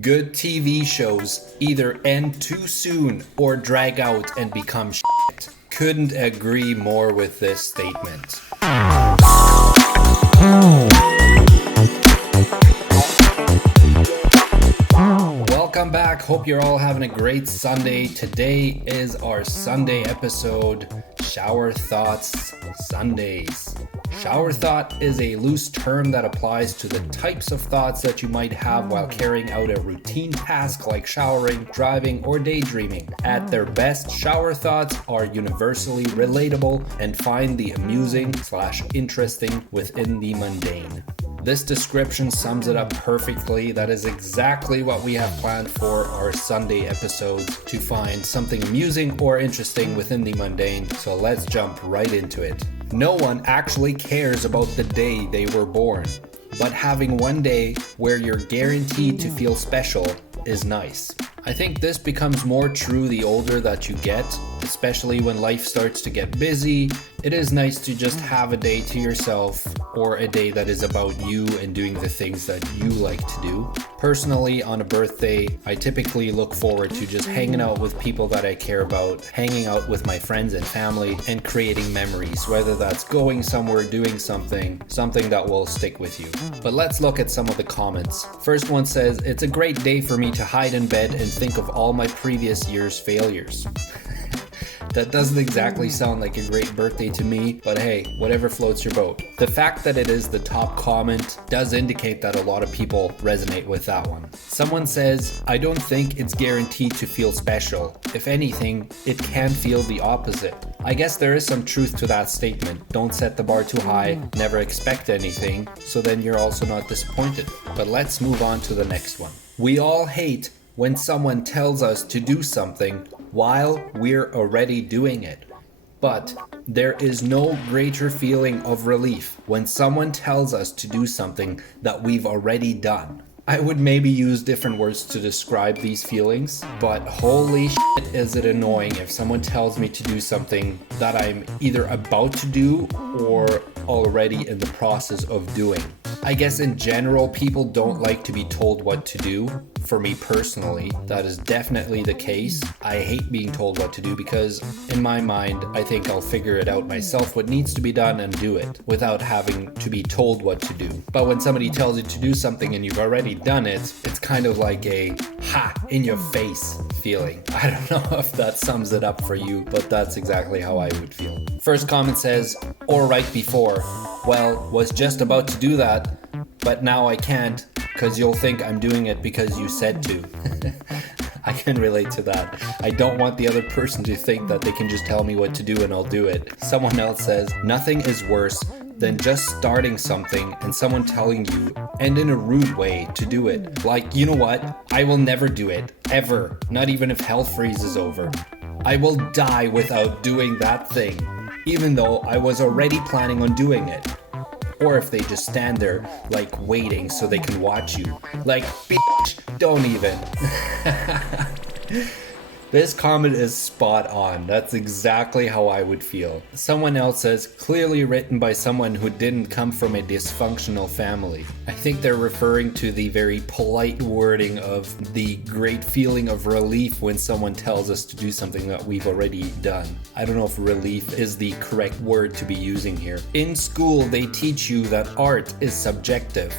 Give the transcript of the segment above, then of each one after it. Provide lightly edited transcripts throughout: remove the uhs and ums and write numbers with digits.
Good TV shows either end too soon or drag out and become shit. Couldn't agree more with this statement. Welcome back. Hope you're all having a great Sunday. Today is our Sunday episode, Shower Thoughts Sundays. Shower thought is a loose term that applies to the types of thoughts that you might have while carrying out a routine task like showering, driving, or daydreaming. At their best, shower thoughts are universally relatable and find the amusing/interesting within the mundane. This description sums it up perfectly. That is exactly what we have planned for our Sunday episodes, to find something amusing or interesting within the mundane. So let's jump right into it. No one actually cares about the day they were born, but having one day where you're guaranteed to feel special is nice. I think this becomes more true the older that you get, especially when life starts to get busy. It is nice to just have a day to yourself, or a day that is about you and doing the things that you like to do. Personally, on a birthday, I typically look forward to just hanging out with people that I care about, hanging out with my friends and family, and creating memories, whether that's going somewhere, doing something that will stick with you. But let's look at some of the comments. First one says, "It's a great day for me to hide in bed and think of all my previous year's failures." That doesn't exactly sound like a great birthday to me, but hey, whatever floats your boat. The fact that it is the top comment does indicate that a lot of people resonate with that one. Someone says, "I don't think it's guaranteed to feel special. If anything, it can feel the opposite." I guess there is some truth to that statement. Don't set the bar too high, never expect anything, so then you're also not disappointed. But let's move on to the next one. "We all hate when someone tells us to do something while we're already doing it. But there is no greater feeling of relief when someone tells us to do something that we've already done." I would maybe use different words to describe these feelings, but holy shit is it annoying if someone tells me to do something that I'm either about to do or already in the process of doing. I guess in general, people don't like to be told what to do. For me personally, that is definitely the case. I hate being told what to do because in my mind, I think I'll figure it out myself what needs to be done and do it without having to be told what to do. But when somebody tells you to do something and you've already done it, it's kind of like a ha in your face feeling. I don't know if that sums it up for you, but that's exactly how I would feel. First comment says, "Or right before. Well, was just about to do that, but now I can't because you'll think I'm doing it because you said to." I can relate to that. I don't want the other person to think that they can just tell me what to do and I'll do it. Someone else says, "Nothing is worse than just starting something and someone telling you, and in a rude way, to do it. Like, you know what? I will never do it. Ever. Not even if hell freezes over. I will die without doing that thing, even though I was already planning on doing it." Or if they just stand there, like, waiting so they can watch you. Like, bitch, don't even. This comment is spot on. That's exactly how I would feel. Someone else says, "Clearly written by someone who didn't come from a dysfunctional family." I think they're referring to the very polite wording of the great feeling of relief when someone tells us to do something that we've already done. I don't know if relief is the correct word to be using here. "In school, they teach you that art is subjective,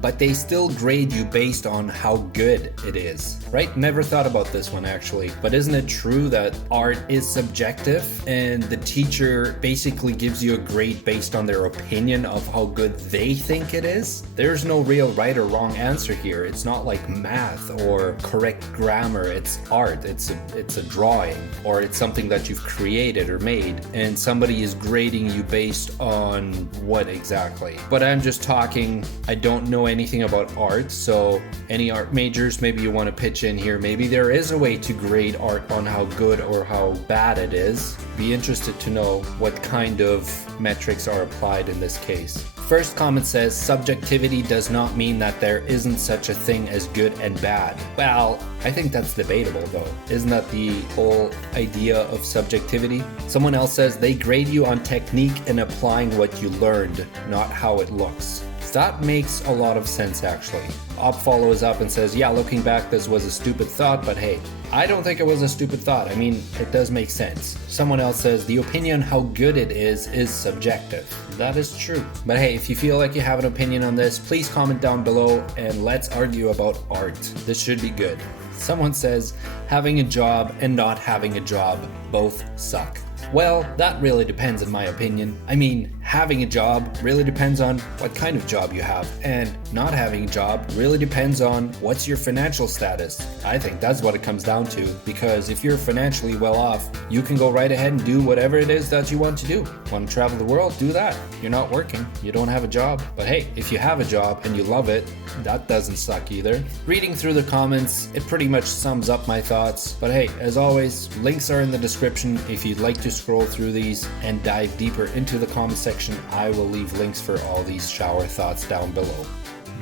but they still grade you based on how good it is." Right? Never thought about this one actually. But isn't it true that art is subjective and the teacher basically gives you a grade based on their opinion of how good they think it is? There's no real right or wrong answer here. It's not like math or correct grammar. It's art. It's a drawing, or it's something that you've created or made, and somebody is grading you based on what exactly? But I'm just talking, I don't know anything about art, so any art majors, maybe you want to pitch in here. Maybe there is a way to grade art on how good or how bad it is. Be interested to know what kind of metrics are applied in this case. First comment says, "Subjectivity does not mean that there isn't such a thing as good and bad." Well, I think that's debatable though. Isn't that the whole idea of subjectivity? Someone else says, "They grade you on technique and applying what you learned, not how it looks." That makes a lot of sense actually. Op follows up and says, yeah, looking back, this was a stupid thought, but hey, I don't think it was a stupid thought. I mean, it does make sense. Someone else says, the opinion how good it is subjective. That is true. But hey, if you feel like you have an opinion on this, please comment down below and let's argue about art. This should be good. Someone says, having a job and not having a job both suck. Well, that really depends in my opinion. I mean, having a job really depends on what kind of job you have, and not having a job really depends on what's your financial status. I think that's what it comes down to, because if you're financially well off, you can go right ahead and do whatever it is that you want to do. Want to travel the world? Do that. You're not working, you don't have a job. But hey, if you have a job and you love it, that doesn't suck either. Reading through the comments, it pretty much sums up my thoughts. But hey, as always, links are in the description if you'd like to scroll through these and dive deeper into the comment section. I will leave links for all these shower thoughts down below.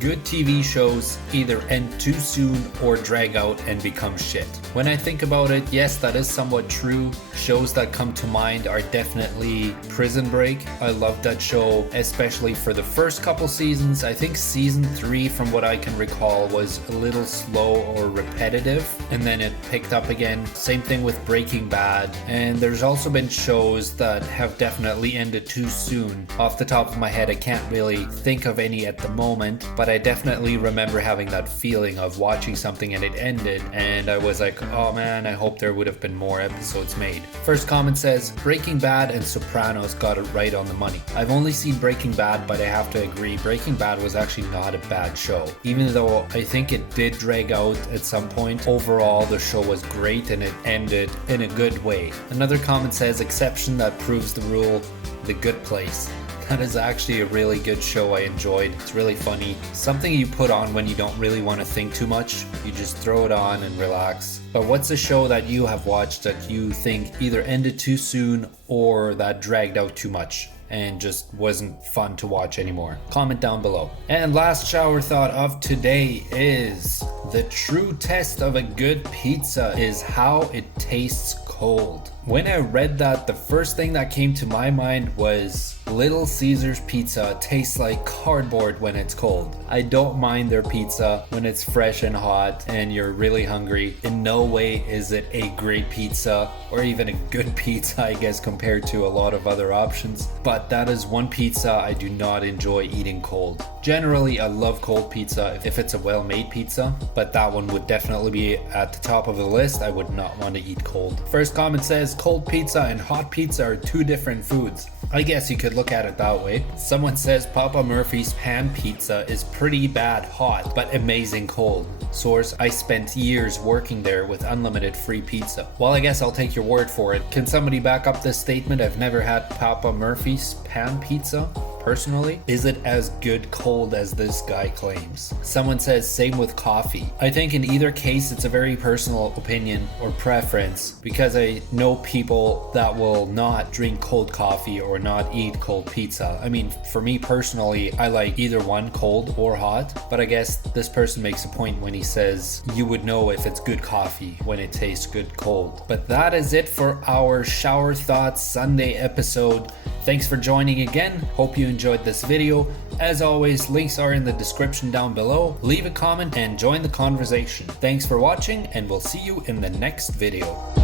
Good TV shows either end too soon or drag out and become shit. When I think about it, yes, that is somewhat true. Shows that come to mind are definitely Prison Break. I loved that show, especially for the first couple seasons. I think season 3, from what I can recall, was a little slow or repetitive, and then it picked up again. Same thing with Breaking Bad. And there's also been shows that have definitely ended too soon. Off the top of my head, I can't really think of any at the moment, but I definitely remember having that feeling of watching something and it ended, and I was like, oh man, I hope there would have been more episodes made. First comment says, Breaking Bad and Sopranos got it right on the money. I've only seen Breaking Bad, but I have to agree, Breaking Bad was actually not a bad show. Even though I think it did drag out at some point, overall the show was great and it ended in a good way. Another comment says, exception that proves the rule, The Good Place. That is actually a really good show I enjoyed. It's really funny. Something you put on when you don't really want to think too much. You just throw it on and relax. But what's a show that you have watched that you think either ended too soon or that dragged out too much and just wasn't fun to watch anymore? Comment down below. And last shower thought of today is, the true test of a good pizza is how it tastes cold. When I read that, the first thing that came to my mind was Little Caesars pizza tastes like cardboard when it's cold. I don't mind their pizza when it's fresh and hot and you're really hungry. In no way is it a great pizza or even a good pizza, I guess, compared to a lot of other options. But that is one pizza I do not enjoy eating cold. Generally, I love cold pizza if it's a well-made pizza, but that one would definitely be at the top of the list. I would not want to eat cold. First comment says, cold pizza and hot pizza are two different foods. I guess you could look at it that way. Someone says Papa Murphy's pan pizza is pretty bad hot, but amazing cold. Source, I spent years working there with unlimited free pizza. Well, I guess I'll take your word for it. Can somebody back up this statement? I've never had Papa Murphy's pan pizza. Personally, is it as good cold as this guy claims? Someone says same with coffee. I think in either case it's a very personal opinion or preference, because I know people that will not drink cold coffee or not eat cold pizza. I mean, for me personally, I like either one, cold or hot, but I guess this person makes a point when he says you would know if it's good coffee when it tastes good cold. But that is it for our Shower Thoughts Sunday episode. Thanks for joining again. Hope you enjoyed this video. As always, links are in the description down below. Leave a comment and join the conversation. Thanks for watching, and we'll see you in the next video.